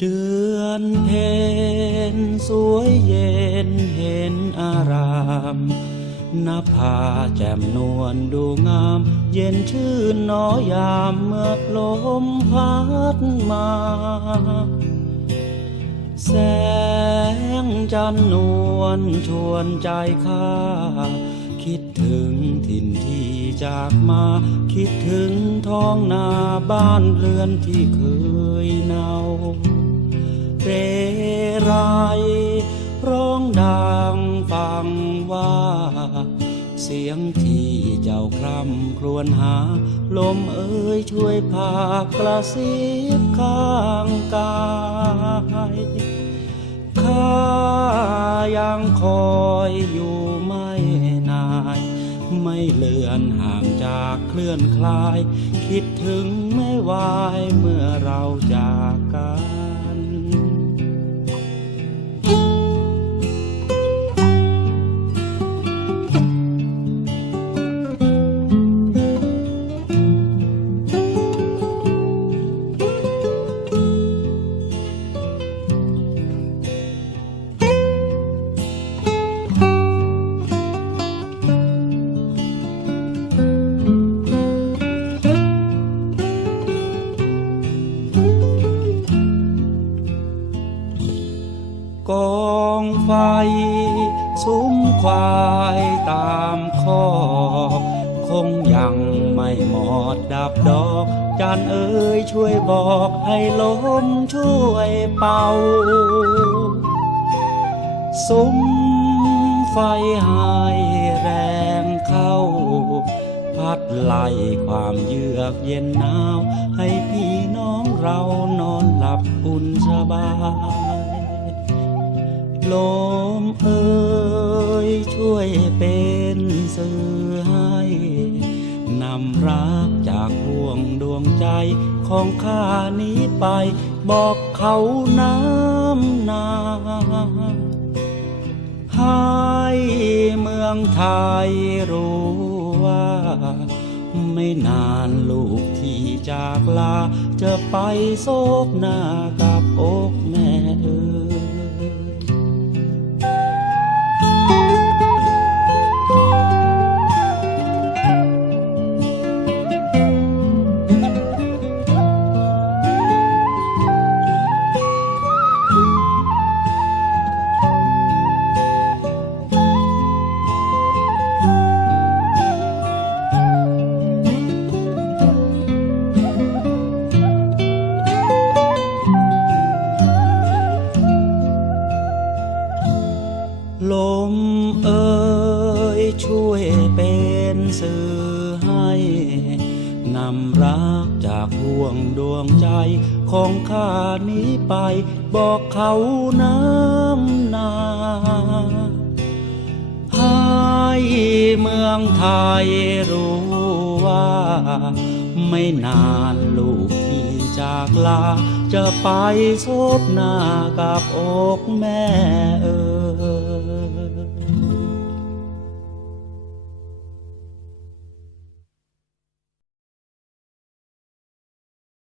เดือนเพ็ญสวยเย็นเห็นอารามนภาแจ่มนวลดูงาม เย็นชื่นหนอยามเมื่อลมพัดมา แสงจันนวลชวนใจข้า คิดถึงถิ่นที่จากมา คิดถึงท้องนาบ้านเรือนที่เคยเนา เสียงที่เจ้าคร่ำครวญหา ลมเอ้ยช่วยพากระซิบข้างกายข้ายังคอยอยู่ไม่นายไม่เลือนห่างจากเคลื่อนคลาย คิดถึงไม่ไหวเมื่อเราจากกันก องไฟซุ้มควายตามคอกคงยังไม่หมดดับดอกจันเอ๋ยช่วยบอกให้ลมช่วยเป่าซุ้มไฟให้แรงเข้า พัดไล่ความเยือกเย็นหนาว ให้พี่น้องเรานอนหลับอุ่นสบาย ลมเอ่ยช่วยเป็นสื่อให้นำรักจากห่วงดวงใจของข้านี้ไป บอกเขาน้ำนาให้เมืองไทยรู้ว่า ไม่นานลูกที่จากลา จะไปโศกหน้ากับอกแม่เอ๋ย เสือให้นำรักจากห่วงดวงใจของข้านี้ไป บอกเขาน้ำนาให้เมืองไทยรู้ว่า ไม่นานลูกที่จากลา จะไปซบหน้ากับอกแม่เอ๋ย